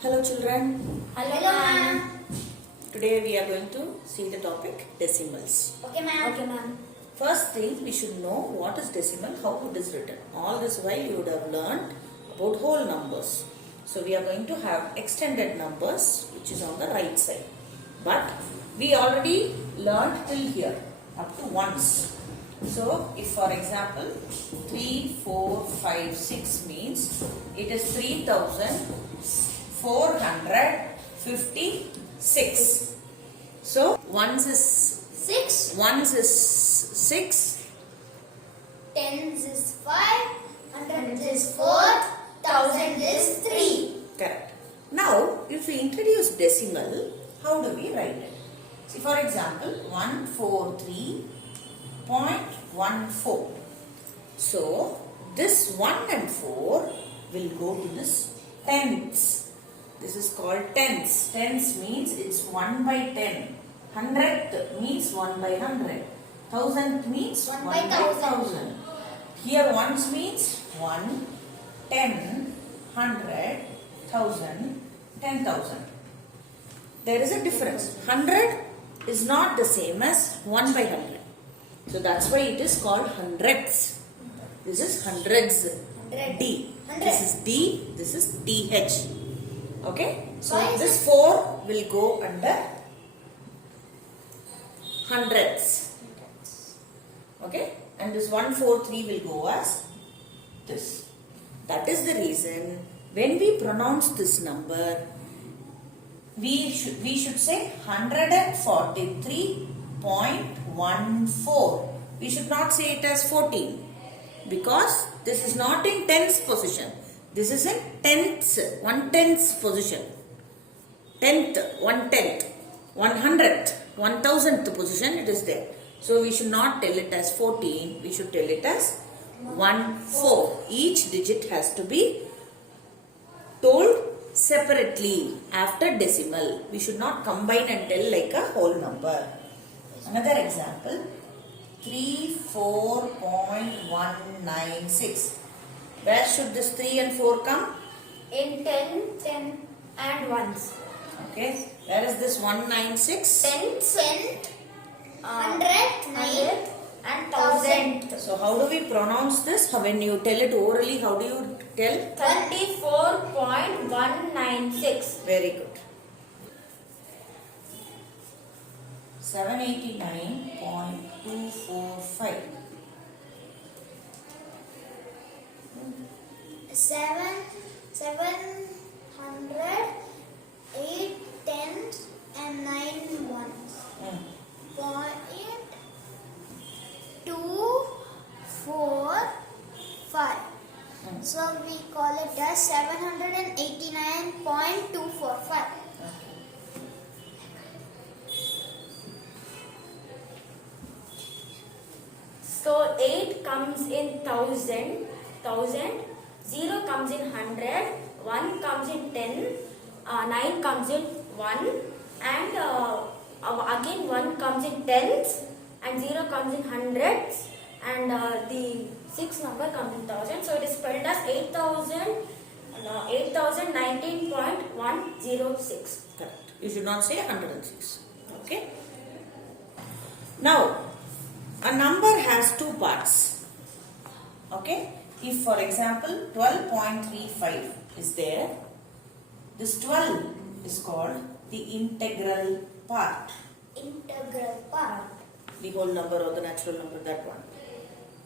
Hello children. Hello ma'am. Today we are going to see the topic decimals. Okay ma'am. Okay ma'am. First thing we should know what is decimal, how it is written. All this while you would have learned about whole numbers. So we are going to have extended numbers which is on the right side. But we already learned till here up to ones. So if for example 3, 4, 5, 6 means it is 3456. So ones is 6. ones is 6. Tens is 5. Hundreds is 4. Thousand is 3. Correct. Now if we introduce decimal, how do we write it? See for example 143.14. So this 1 and 4 will go to this tenths. This is called tenths. Tenths means it's 1 by 10. Hundredth means 1 by 100. Thousandth means 1 1 by by 1000. 1000. Here ones means 1, 10, 100, 1000, 10,000. There is a difference. 100 is not the same as 1 by 100. So that's why it is called hundreds. This is hundreds. D. This is D. This is TH. Okay. So Why is this 4 will go under hundreds. Okay. And this 143 will go as this. That is the reason when we pronounce this number, we should say 143.14. We should not say it as 14 because this is not in tens position. This is in tenths, 1/10ths position. Tenth, 1/10th, 100th, 1000th position it is there. So we should not tell it as 14. We should tell it as 14. Each digit has to be told separately after decimal. We should not combine and tell like a whole number. Another example 34.196. Where should this 3 and 4 come? In 10, 10 and ones. Okay. Where is this 196? 10, 100, 9 and 1000. So how do we pronounce this? When you tell it orally, how do you tell? 34.196. Very good. 789.245. 700, 8 tens and 9 ones. Point 2, 4, 5. So we call it as 789.245. So 8 comes in 1000, 0 comes in 100, 1 comes in 10, 9 comes in 1, and again 1 comes in tens, and 0 comes in hundreds, and the 6 number comes in 1000. So it is spelled as 8019.106. Correct. You should not say 106. Okay. Now, a number has two parts. Okay. If for example 12.35 is there, this 12 is called the integral part. Integral part. The whole number or the natural number, that one.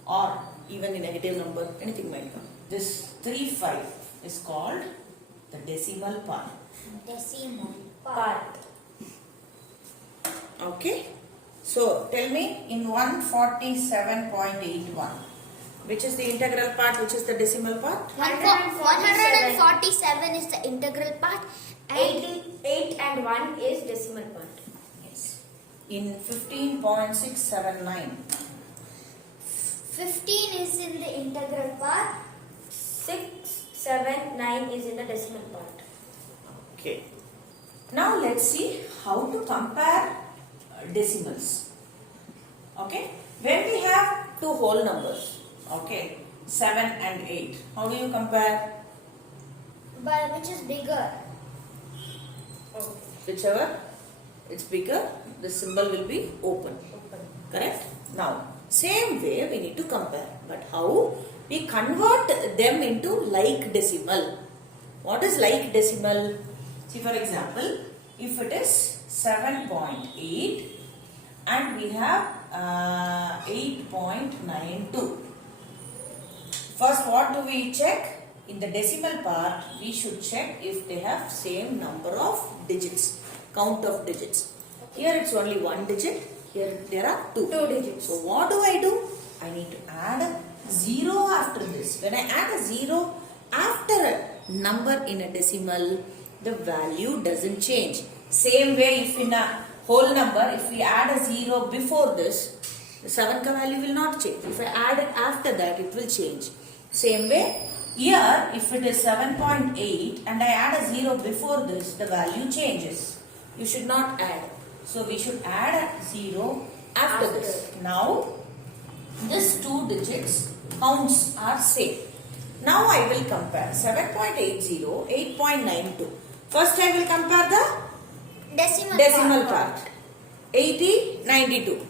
Or even a negative number, anything might come. This 35 is called the decimal part. Decimal part. Okay. So tell me in 147.81, which is the integral part, which is the decimal part? 147 is the integral part. 8 and 1 is decimal part. Yes. In 15.679. 15 is in the integral part. 6, 7, 9 is in the decimal part. Okay. Now let's see how to compare decimals. Okay. When we have two whole numbers, okay, 7 and 8, how do you compare? But which is bigger? Okay. Whichever it's bigger, the symbol will be open. Correct? Now, same way we need to compare. But how? We convert them into like decimal. What is like decimal? See, for example, if it is 7.8 and we have 8.92. First, what do we check? In the decimal part, we should check if they have same number of digits, count of digits. Here it's only one digit, here there are two. Two digits. So what do? I need to add a 0 after this. When I add a 0 after a number in a decimal, the value doesn't change. Same way, if in a whole number, if we add a 0 before this, the 7 ka value will not change. If I add it after that, it will change. Same way, here if it is 7.8 and I add a 0 before this, the value changes. You should not add. So we should add a 0 after this. Now, these two digits counts are same. Now I will compare 7.80, 8.92. First I will compare the decimal part. 80, 92.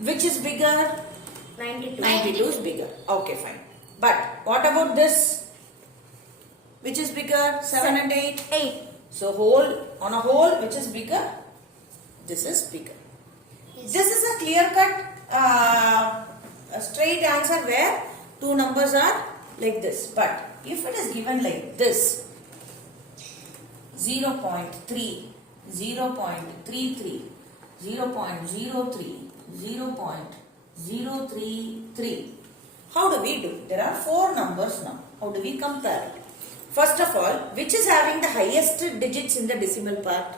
Which is bigger? 92. 92 is bigger. Okay, fine. But what about this? Which is bigger? 7 and 8? 8. So on a whole, which is bigger? This is bigger. Yes. This is a clear cut a straight answer where two numbers are like this. But if it is given like this, 0.3, 0.33, 0.03, 0.033. How do we do? There are four numbers now. How do we compare it? First of all, which is having the highest digits in the decimal part?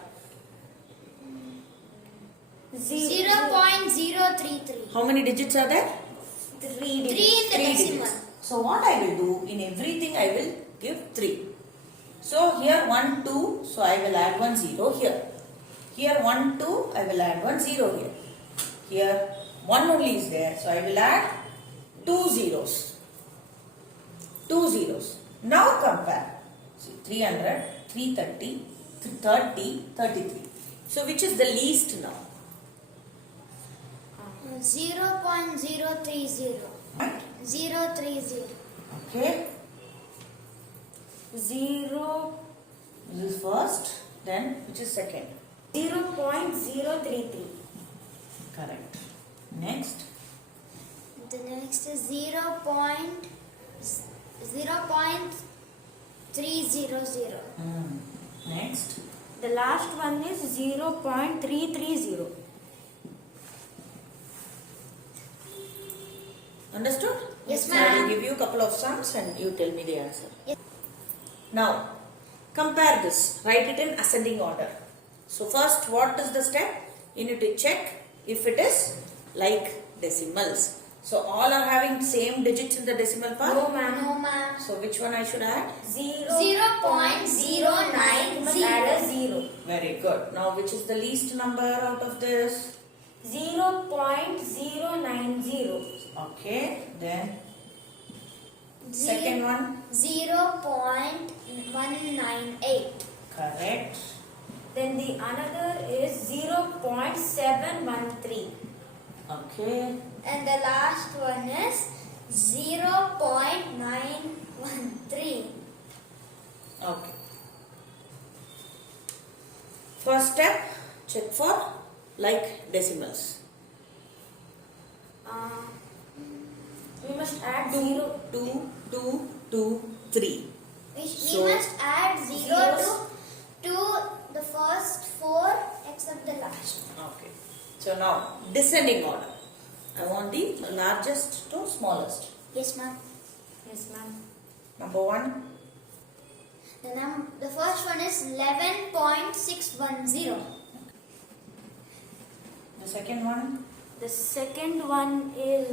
0.033. How many digits are there? 3 3 digits. in the Three decimal. digits. So what I will do, in everything I will give 3. So here 1, 2, so I will add 1 0 here. Here 1, 2, I will add 1 0 here. Here 1 only is there, so I will add 2 zeros. 2 zeros. Now compare. See, 300, 330, 30, 33. So which is the least now? 0.030. Right? 030. Okay. 0. This is first, then which is second? 0.033. Correct. Next. The next is 0.300. Next. The last one is 0.330. Yes, Understood? I ma'am. will give you a couple of sums and you tell me the answer. Yes. Now, compare this. Write it in ascending order. So first, what is the step? You need to check if it is like decimals. So all are having same digits in the decimal part? No, ma'am. No, ma'am. So which one I should add? 0.090. You must add a 0. Very good. Now which is the least number out of this? 0.090. Okay, then second one? 0.198. Correct. Then the another is 0.713. Okay. And the last one is 0.913. Okay. First step, check for like decimals. We must add 2, 0. 2, 2, 2, 3. We So- must add 0 zeros. to the first 4 except the last. Okay. So now, descending order. I want the largest to smallest. Yes, ma'am. Yes, ma'am. Number 1, The first one is 11.610. the second one, The second one is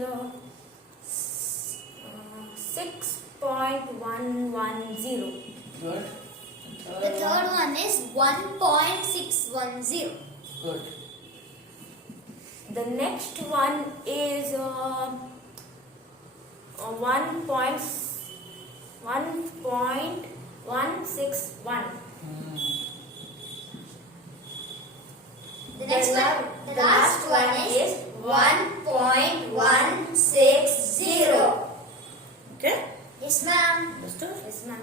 6.110. good. The third one is 1.610. Good. The next one is 1.161. 1.160. Okay? Yes, ma'am. Understood? Yes, ma'am.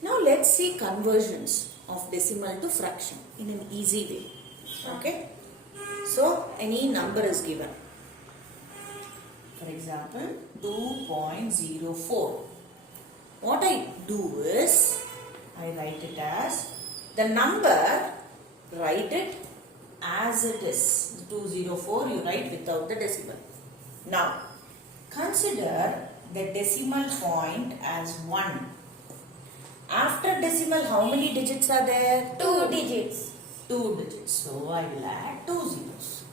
Now let's see conversions of decimal to fraction in an easy way. Okay? So any number is given. For example, 2.04. What I do is, I write it as the number, write it as it is. 204 you write without the decimal. Now, consider the decimal point as 1. After decimal, how many digits are there? 2 digits. 2 digits. So I will add 2 zeros.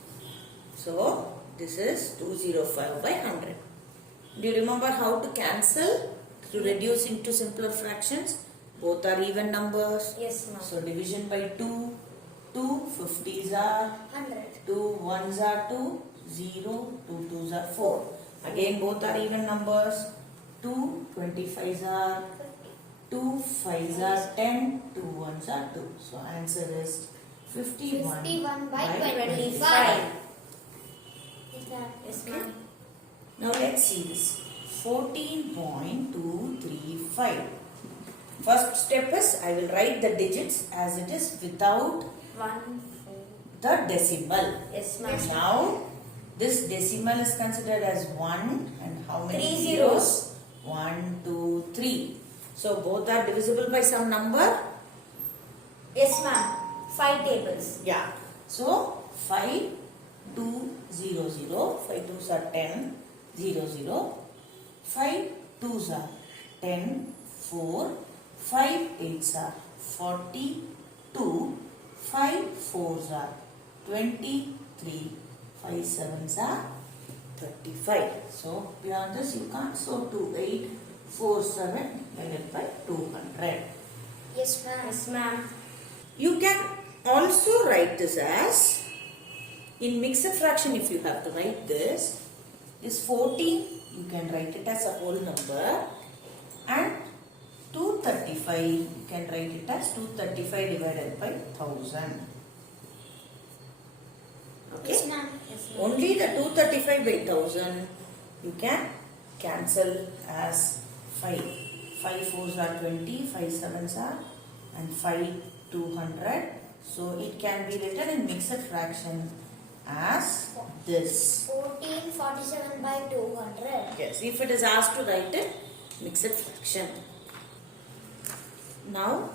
So this is 205 by 100. Do you remember how to cancel to reduce into simpler fractions? Both are even numbers. Yes, ma'am. So division by 2. 2 50s are 100. 2 1s are 2. 0 2 2s are 4. Again both are even numbers. 2 25s are 2 5s are 10. 2 1s are 2. So answer is 51 51 by 25. Yes, ma'am. Yes, ma'am. Now let's see this. 14.235. First step is I will write the digits as it is without 1, 4. the decimal. Yes, ma'am. Now this decimal is considered as 1 and how many 3 zeros? zeros. 1, 2, 3. So both are divisible by some number? Yes, ma'am. 5 tables. Yeah. So 5, 2, 0, 0. 5 2s are 10, 0, 0. 5 2s are 10, 4. 5 8s are 42. 5 4s are 23. 5 7s are 35. So beyond this you can't. So 2 8 4 7 divided by 200. Yes, ma'am. Yes, ma'am. You can also write this as, in mixed fraction if you have to write this 14, you can write it as a whole number, and 235, you can write it as 235 divided by 1000. Okay? Yes, ma'am. Yes, ma'am. Only the 235 by 1000 you can cancel as 5. 5 4s are 20, 5 7s are, and 5 200. So it can be written in mixed fraction as this. 1447 by 200. Yes, if it is asked to write it, mixed fraction. Now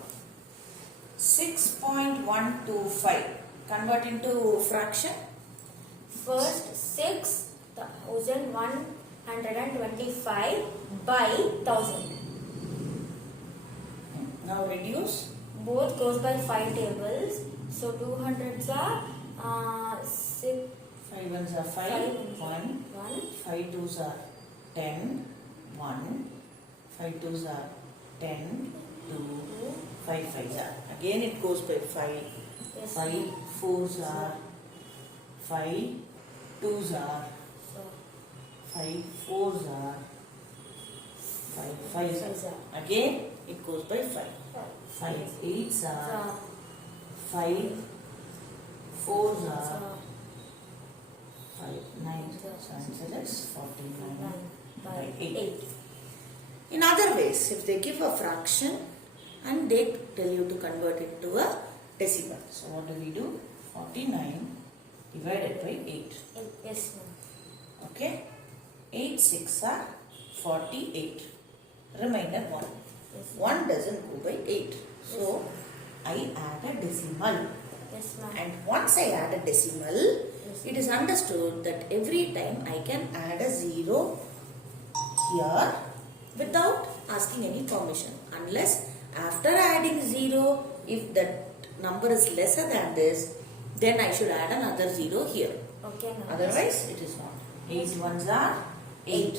6.125. Convert into fraction. First 6,125 by 1000. Now reduce. Both goes by 5 tables. So 200s are 6, 5 ones are 5, Five ones 1. 1. 5 twos are 10, 1. 5 twos are 10, 2. 5 5s are. Again it goes by 5. Yes. 5 4s are 5. 2s are So 5 4s are 5 5s Fives are. are. Again it goes by 5. 5 8s so are 5 4s are 5 9. So answer is 49 by 8. In other ways, if they give a fraction and they tell you to convert it to a decimal. So what do we do? 49 divided by 8. Yes, ma'am. Okay? 8 6 are 48. Remainder 1. Yes, 1 doesn't go by 8. So I add a decimal. yes, ma'am. And once I add a decimal, it is understood that every time I can add a 0 here without asking any permission. Unless after adding 0, if that number is lesser than this, then I should add another 0 here. Okay, ma'am. Otherwise, it is not. 8 ones are 8.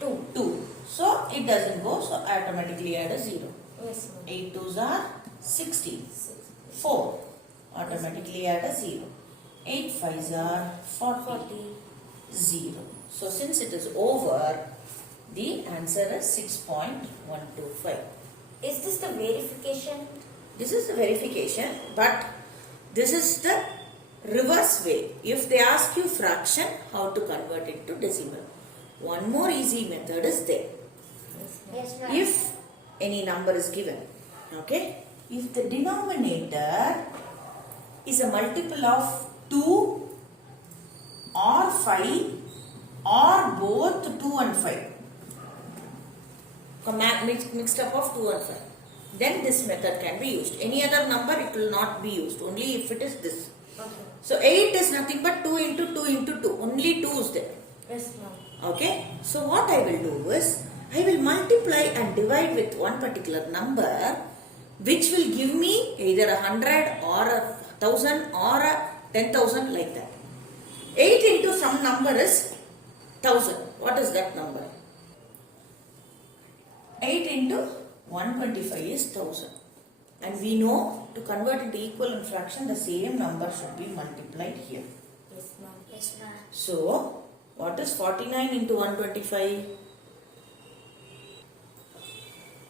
2. 2. So, it doesn't go. So, automatically add a 0. Yes, ma'am. 8 twos are 16. 6. 4. Automatically add a 0. 8 5s are 40. 40. 0. So, since it is over, the answer is 6.125. Is this the verification? This is the verification, but this is the reverse way. If they ask you fraction, how to convert it to decimal. One more easy method is there. Yes, ma'am. If any number is given, okay, if the denominator is a multiple of 2 or 5 or both 2 and 5, mixed up of 2 and 5, then this method can be used. Any other number it will not be used, only if it is this. Okay. So 8 is nothing but 2 into 2 into 2, only 2 is there. Yes, ma'am. Okay, so what I will do is, I will multiply and divide with one particular number which will give me either 100 or 1,000 or 10,000 like that. 8 into some number is 1,000. What is that number? 8 into 125 is 1,000. And we know to convert into equal and fraction, the same number should be multiplied here. Yes, ma'am. Yes, ma'am. So, what is 49 into 125?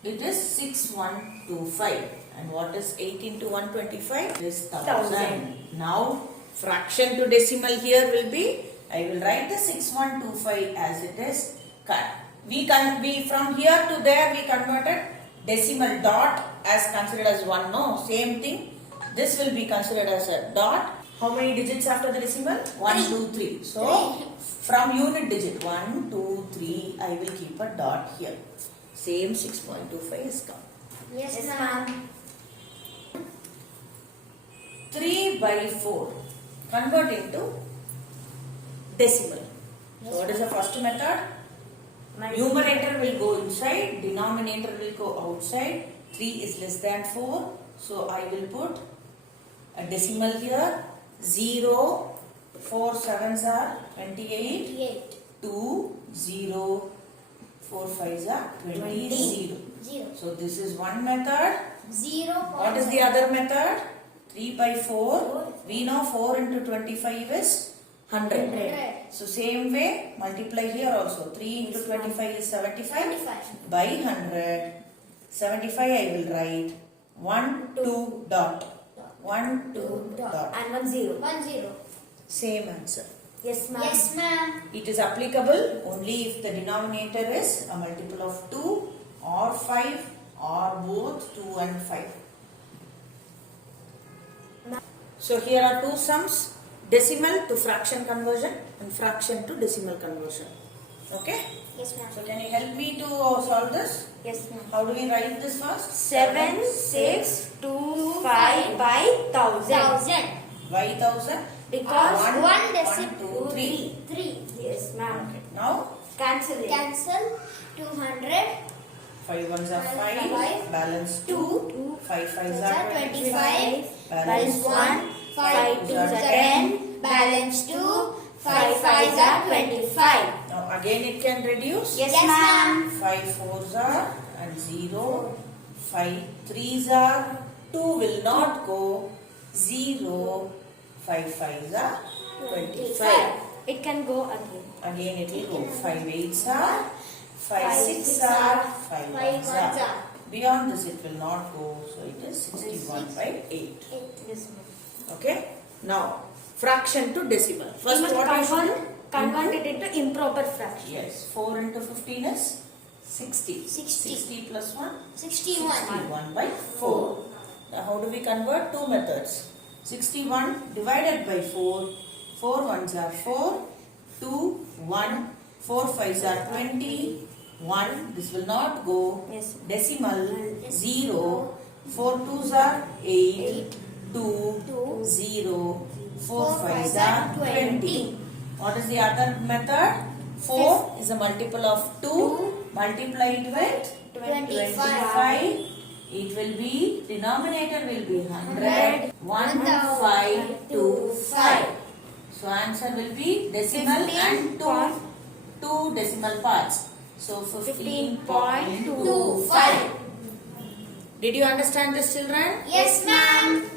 It is 6125. And what is 8 into 125? It is 1000. Now, fraction to decimal here will be, I will write the 6125 as it is. We from here to there we converted decimal dot as considered as 1. No, same thing. This will be considered as a dot. How many digits after the decimal? 1, 2, 3. So, from unit digit 1, 2, 3, I will keep a dot here. Same 6.25 is come. Yes, Yes, ma'am. ma'am. 3 by 4. Convert into decimal. So, what is the first method? Numerator will go inside, denominator will go outside. 3 is less than 4. So, I will put a decimal here. 0, 4 sevens are 28. 28. 2, 0, 4 fives are 20, 0. 0. So, this is one method. 0. What is the other method? 3 by 4. We know 4 into 25 is 100. 100. So, same way, multiply here also. 3 into 25 is 75. 75. By 100. 75 I will write 1, 2 dot. 1, 2 dot. And 1 0. 1 0. Same answer. Yes, ma'am. Yes, ma'am. It is applicable only if the denominator is a multiple of 2 or 5 or both 2 and 5. So here are two sums, decimal to fraction conversion and fraction to decimal conversion. Okay? Yes, ma'am. So can you help me to solve this? Yes, ma'am. How do we write this first? 7, 6, 2, 5 by 1000. 1000. Why 1000? Because One, 1 decimal. 1, 2, 3. 3. Yes, ma'am. Okay. Now Cancel it. Cancel. 200. 5 ones are 5, Five. balance 2, 2. 5 fives Are are 25. balance 1. 5 twos 2 are are 10. Balance 2. 5 5 are 25. Now again it can reduce. Yes, Yes, ma'am. 5 4s are and 0. 5 3s are 2 will not go. 0. 5 5s are 25. It can go again. Again it will go. 5 8s are 5 6 are 5 1s are. Beyond this it will not go. So it is 61 by 8. Yes, ma'am. Okay. Now fraction to decimal. First We must what we should do? convert it into improper fraction. Yes. 4 into 15 is 60. 60. 60 plus 1? 61. 61 by 4. Now how do we convert? Two methods. 61 divided by 4. 4 ones are 4. 2, 1. 4 fives are 20. 1. This will not go. Yes. Decimal 0. 4 twos are 8. 2, 0. 4 fives are 20. What is the other method? 4 is a multiple of 2 multiplied with 25. It will be, denominator will be 100. 1, 5, 2, 5. So answer will be decimal and 2 decimal parts. So 15.25. Did you understand this, children? Yes, ma'am.